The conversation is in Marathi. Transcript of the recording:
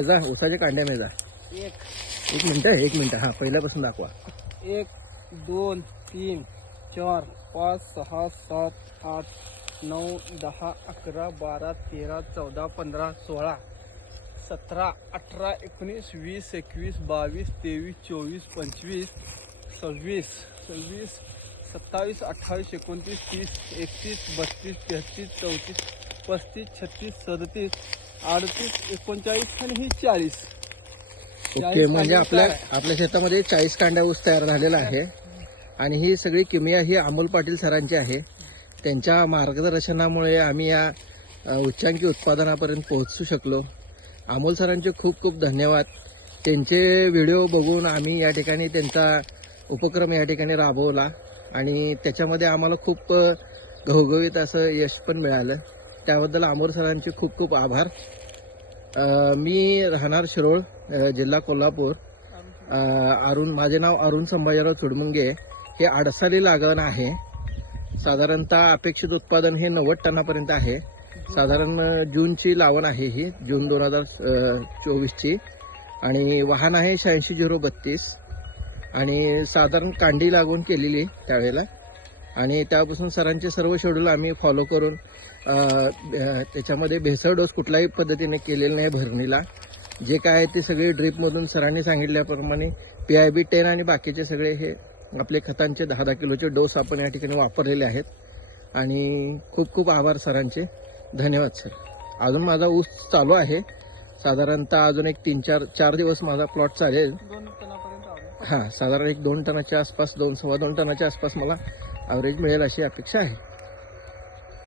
जा उसाच्या कांड्या मेजा एक. एक मिनिटं एक मिनिटं. हा पहिल्यापासून दाखवा. एक दोन तीन चार पाच सहा सात आठ नऊ दहा अकरा बारा तेरा चौदा पंधरा सोळा सतरा अठरा एकोणीस वीस एकवीस बावीस तेवीस चोवीस पंचवीस सव्वीस सव्वीस सत्तावीस अठ्ठावीस एकोणतीस तीस एकतीस बत्तीस तेहतीस चौतीस पस्तीस छत्तीस सदतीस अडतीस एकोणचाळीस आणि ही चाळीस. ओके चाळीस म्हणजे कांड्या आपल्या तयार. आपल्या शेतामध्ये चाळीस कांड्या ऊस तयार झालेला आहे. आणि ही सगळी किमिया ही अमोल पाटील सरांची आहे. त्यांच्या मार्गदर्शनामुळे आम्ही या अ, उच्चांकी उत्पादनापर्यंत पोहोचू शकलो. अमोल सरांचे खूप खूप धन्यवाद. त्यांचे व्हिडिओ बघून आम्ही या ठिकाणी त्यांचा उपक्रम या ठिकाणी राबवला. आणि त्याच्यामध्ये आम्हाला खूप अ, घवघवीत असं यश पण मिळालं. त्याबद्दल अमोल सरांचे खूप खूप आभार. मी राहणार शिरोळ जिल्हा कोल्हापूर. अरुण माझे नाव अरुण संभाजीराव चुडमुंगे. हे आडसाली लागण आहे. साधारणतः अपेक्षित उत्पादन हे नव्वद टनापर्यंत आहे. साधारण जूनची लावण आहे ही जून दोन हजार चोवीसची. आणि वाहन आहे शहाऐंशी झिरो बत्तीस. आणि साधारण कांडी लागून केलेली त्यावेळेला. आणि त्यापासून सरांचे सर्व शेड्यूल आम्ही फॉलो करून त्याच्यामध्ये भेसळ डोस कुठल्याही पद्धतीने केलेला नाही भरणीला. जे काय आहे ते सगळे ड्रीपमधून सरांनी सांगितल्याप्रमाणे पी आय बी टेन आणि बाकीचे सगळे हे आपले खतांचे दहा दहा किलोचे डोस आपण या ठिकाणी वापरलेले आहेत. आणि खूप खूप आभार सरांचे. धन्यवाद सर. अजून माझा ऊस चालू आहे. साधारणतः अजून एक तीन चार चार दिवस माझा प्लॉट चालेल. हां साधारण एक दोन टनाच्या आसपास दोन सव्वा दोन टनाच्या आसपास मला ॲव्हरेज मिळेल अशी अपेक्षा आहे